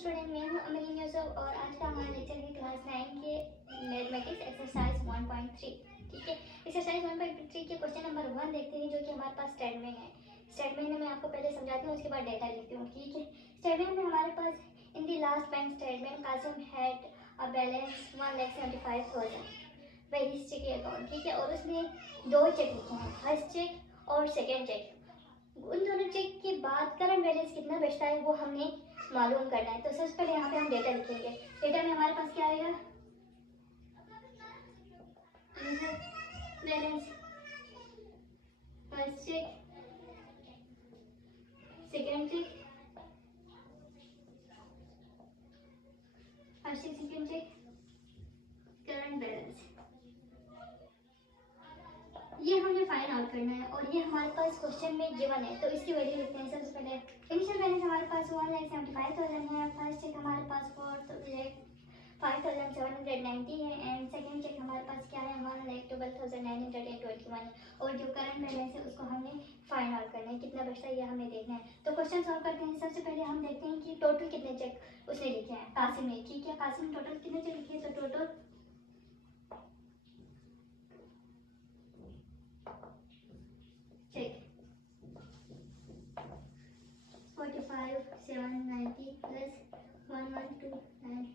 Student, मैं हूं अमरीन यूसुफ और आज का हमारा लेक्चर है क्लास 9 के मैथमेटिक्स एक्सरसाइज 1.3। ठीक है, एक्सरसाइज 1.3 के क्वेश्चन नंबर 1 देखते हैं जो कि हमारे पास स्टेटमेंट है। स्टेटमेंट में मैं आपको पहले समझाती हूँ, उसके बाद डेटा लिखती हूँ। ठीक है, स्टेटमेंट में हमारे पास in the last bank statement Qasim had a balance 1,75,000 by his cheque account. ठीक है, और उसने दो चेक लिखे हैं, फर्स्ट चेक और सेकेंड चेक। उन दोनों चेक के बाद करंट बैलेंस कितना बचता है वो हमने मालूम करना है। तो सबसे पहले यहाँ पे हम डेटा लिखेंगे। डेटा में हमारे पास क्या आएगा, balance first check, second check, first check second check, current balance, ये हमें फाइंड आउट करना है और ये हमारे पास क्वेश्चन में गिवन है। तो इसकी वैल्यू लिखते हैं। सबसे पहले इनिशियल बैलेंस हमारे पास 1,75,000 है, फर्स्ट चेक हमारे पास 4,05,790 है एंड सेकेंड चेक हमारे पास क्या है 1,12,921 है। और जो करंट बैलेंस है उसको हमने फाइंड आउट करना है, कितना बचता है ये हमें देखना है। तो क्वेश्चन सॉल्व करते हैं। सबसे पहले हम देखते हैं कि टोटल कितने चेक उसने लिखे हैं कासिम ने। ठीक है, कासिम ने टोटल कितने चेक लिखे हैं, तो टोटल चेक 45,790 प्लस 1,129,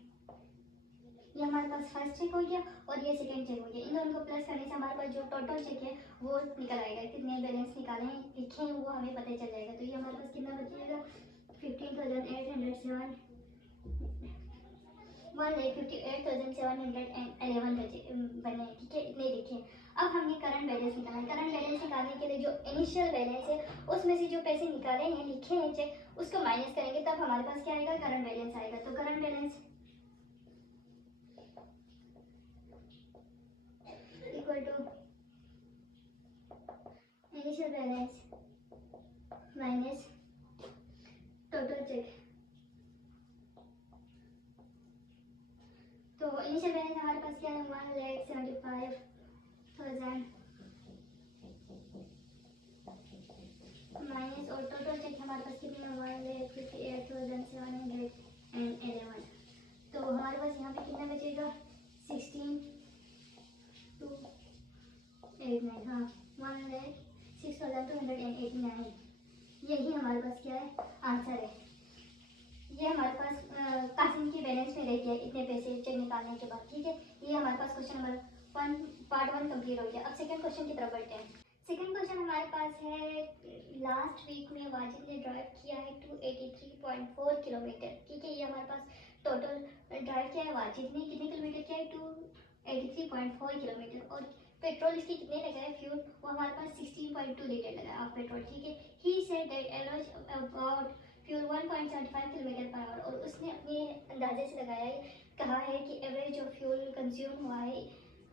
ये हमारे पास फर्स्ट चेक हो गया और ये सेकंड चेक हो गया। इन दोनों को प्लस करने से हमारे पास जो टोटल चेक है वो निकल आएगा, कितने बैलेंस निकाले हैं लिखे हैं वो हमें पता चल जाएगा। तो ये हमारे पास कितना बचेगा 15,807 1,58,711 बने। ठीक है, इतने लिखे। अब हमने करंट बैलेंस निकालना है। करंट बैलेंस निकालने के लिए जो इनिशियल बैलेंस है उसमें से जो पैसे निकाले हैं लिखे हैं चेक उसको माइनस करेंगे, तब हमारे पास क्या आएगा, करंट बैलेंस आएगा। तो current balance equal to initial balance minus total check. तो इनिशियल बैलेंस हमारे पास क्या है 1,75,000 माइनस और टोटल चेक हमारे पास कितने 1,58,711। तो हमारे पास यहाँ पे कितना बचेगा 16,289, हाँ 1,06,289। यही हमारे पास क्या है आंसर है। ये हमारे पास कासिम की बैलेंस में रह गया इतने पैसे चेक निकालने के बाद। ठीक है, ये हमारे पास क्वेश्चन नंबर 1 पार्ट 1 कंप्लीट हो गया। अब सेकंड क्वेश्चन की तरफ बढ़ते हैं। सेकंड क्वेश्चन हमारे पास है, लास्ट वीक में वाजिद ने ड्राइव किया है 283.4 किलोमीटर। ठीक है, ये हमारे पास टोटल ड्राइव किया है वाजिद ने, कितने किलोमीटर किया है 283.4 किलोमीटर। और पेट्रोल इसकी कितने लगा है फ्यूल, वो हमारे पास 16.2 लीटर लगा है ऑफ पेट्रोल। ठीक है, he said that average about fuel 1.75 kilometre per hour. और उसने अपने अंदाजे से लगाया है, कहा है कि एवरेज जो फ्यूल कंज्यूम हुआ है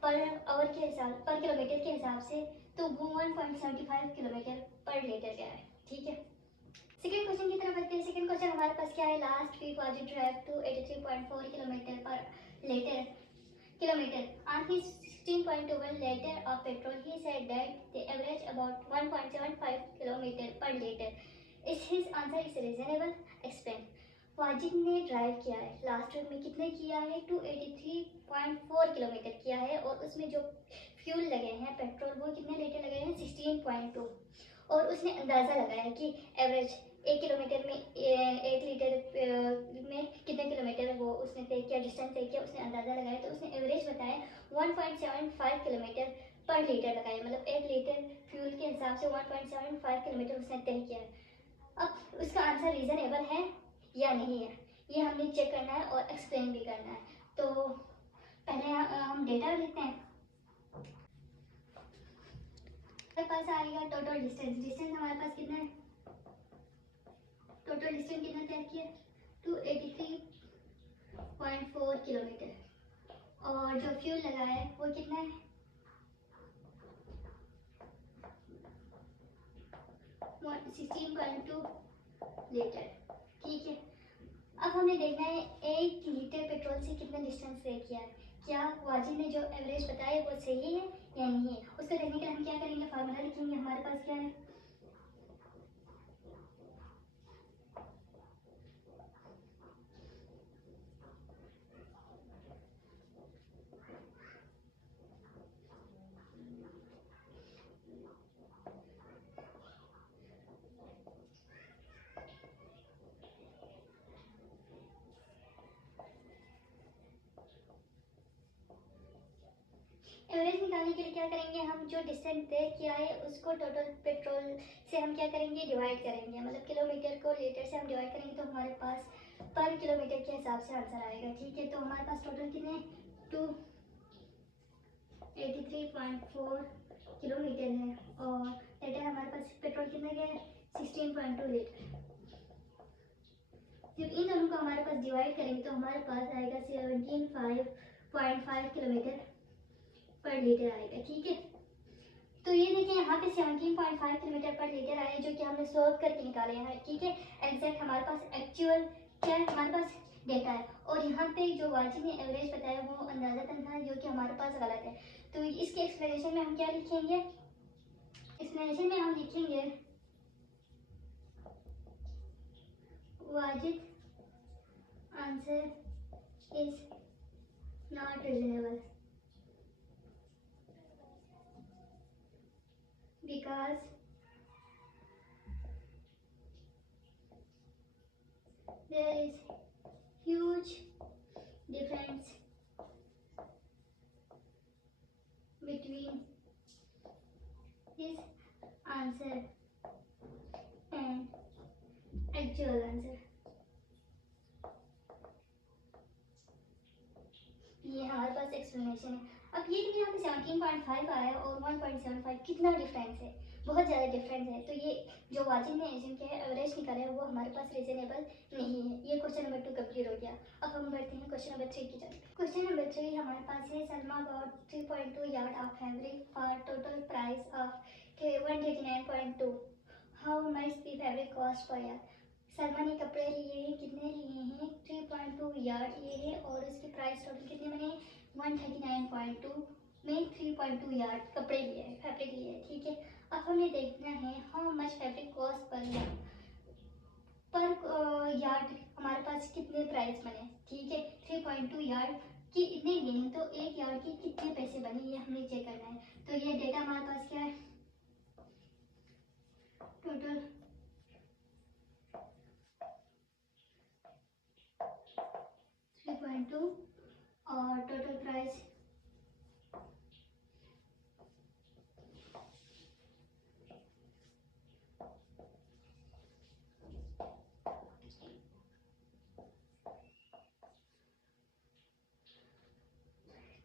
पर आवर के हिसाब पर किलोमीटर के हिसाब से, तो वो 1.75 किलोमीटर पर लीटर का है। ठीक है, सेकेंड क्वेश्चन की तरफ बढ़ते हैं। सेकेंड क्वेश्चन हमारे पास क्या है, last week Wajid drive to 83.4 kilometre per litre kilometer on his 16.21 liter of petrol. He said that they average about 1.75 kilometer per liter. Is his answer is reasonable? Explain. Wajid ने drive किया है last week में, कितने किया है 283.4 kilometre किया है और उसमें जो फ्यूल लगे हैं पेट्रोल वो कितने लीटर लगे हैं 16.2। और उसने अंदाज़ा लगाया कि एवरेज 1 किलोमीटर में 1 लीटर में कितने किलोमीटर वो उसने तय किया, डिस्टेंस तय किया, उसने अंदाज़ा लगाया। तो उसने एवरेज बताया 1.75 किलोमीटर पर लीटर लगाया, मतलब 1 लीटर फ्यूल के हिसाब से 1.75 किलोमीटर उसने तय किया है। अब उसका आंसर रीज़नेबल है या नहीं है ये हमने चेक करना है और एक्सप्लेन भी करना है। तो पहले हम डेटा लिखते हैं। हमारे पास आएगा टोटल डिस्टेंस। डिस्टेंस हमारे पास कितना है, टोटल डिस्टेंस कितना तय किया 283.4 किलोमीटर। और जो फ्यूल लगा है वो कितना है 16.2 लीटर। ठीक है, अब हमें देखना है 1 लीटर पेट्रोल से कितना डिस्टेंस तय किया है, क्या वाजिद ने जो एवरेज बताया वो सही है या नहीं है। उसको देखने के लिए हम क्या करेंगे, फार्मूला लिखेंगे। हमारे पास क्या है निकालने के लिए क्या करेंगे, हम जो डिस्टेंस तय किया है उसको टोटल पेट्रोल से हम क्या करेंगे, डिवाइड करेंगे, मतलब किलोमीटर को लीटर से हम डिवाइड करेंगे तो हमारे पास पर किलोमीटर के हिसाब से आंसर आएगा। ठीक है, तो हमारे पास टोटल कितने 283.4 किलोमीटर है और लीटर हमारे पास पेट्रोल कितना गया है 16.2 लीटर। जब इन दोनों को हमारे पास डिवाइड करेंगे तो हमारे पास आएगा 17.5 किलोमीटर पर लीटर आएगा। ठीक है, तो ये देखिए यहाँ पे 17.5 किलोमीटर पर लीटर आए जो कि हमने सोल्व करके निकाले हैं। ठीक है, एग्जैक्ट हमारे पास एक्चुअल क्या है, हमारे पास डेटा है, और यहाँ पे जो वाजिब ने एवरेज बताया वो अंदाज़तन था जो कि हमारे पास गलत है। तो इसके एक्सप्लेनेशन में हम क्या लिखेंगे, एक्सप्लेनेशन में हम लिखेंगे वाजिब answer is not reasonable because there is huge difference between his answer and actual answer। ये हमारे पास एक्सप्लेनेशन है। अब ये देखिए यहाँ पे 17.5 आया है और 1.75 कितना डिफरेंस है, बहुत ज़्यादा डिफरेंस है। तो ये जो वाजिब ने एज्यूम किया है एवरेज निकाला है वो हमारे पास रीजनेबल नहीं है। ये क्वेश्चन नंबर 2 कंप्लीट हो गया। अब हम बढ़ते हैं क्वेश्चन नंबर 3 की तरफ। क्वेश्चन नंबर 3 हमारे पास है Salma bought 3.2 yard of fabric for total price of 139.2, how much the fabric cost per yard. Salma ने कपड़े लिए हैं, कितने लिए हैं 3.2 यार्ड लिए हैं और उसकी प्राइस टोटल कितने बने 139.2 में 3.2 यार्ड कपड़े लिए हैं, फैब्रिक लिए हैं। ठीक है, अब हमें देखना है how much fabric cost per yard, पर यार्ड हमारे पास कितने प्राइस बने। ठीक है, 3.2 यार्ड की इतने लिए हैं तो एक यार्ड के कितने पैसे बने ये हमें चेक करना है। तो ये डेटा हमारे पास क्या है, टोटल 3.2 और टोटल प्राइस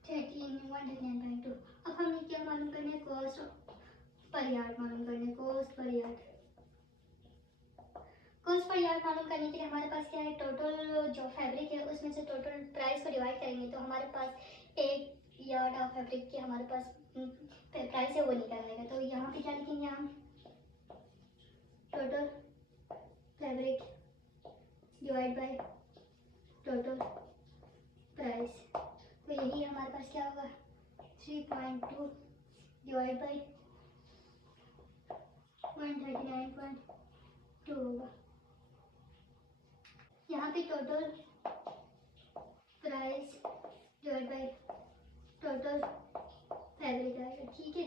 139.2। अब हमें क्या मालूम करना है, कॉस्ट पर यार्ड मालूम करना है, cost per yard. Cost per yard मालूम करने के लिए हमारे पास क्या है, टोटल जो फैब्रिक है उसमें से टोटल प्राइस को डिवाइड करेंगे तो हमारे पास एक यार्ड ऑफ फैब्रिक की हमारे पास प्राइस है वो निकल आएगा। तो यहाँ पे क्या लिखेंगे हम, total fabric divide by total price. तो यही हमारे पास क्या होगा 3.2 डिवाइड बाई 139.2 होगा। यहाँ पे total price divide by total fabric आएगा। ठीक है,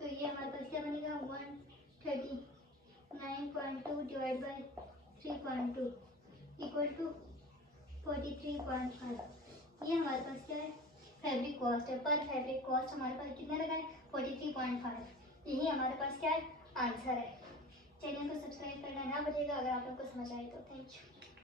तो ये हमारे पास क्या बनेगा 139.2 डिवाइड बाई 3.2 इक्वल टू 43.5। ये हमारे पास क्या है, फैब्रिक कॉस्ट है। पर फैब्रिक कॉस्ट हमारे पास कितना लगा है 43.5। यही हमारे पास क्या है, आंसर है। चैनल को सब्सक्राइब करना ना भूलिएगा अगर आप लोग को समझ आए तो। Thank you.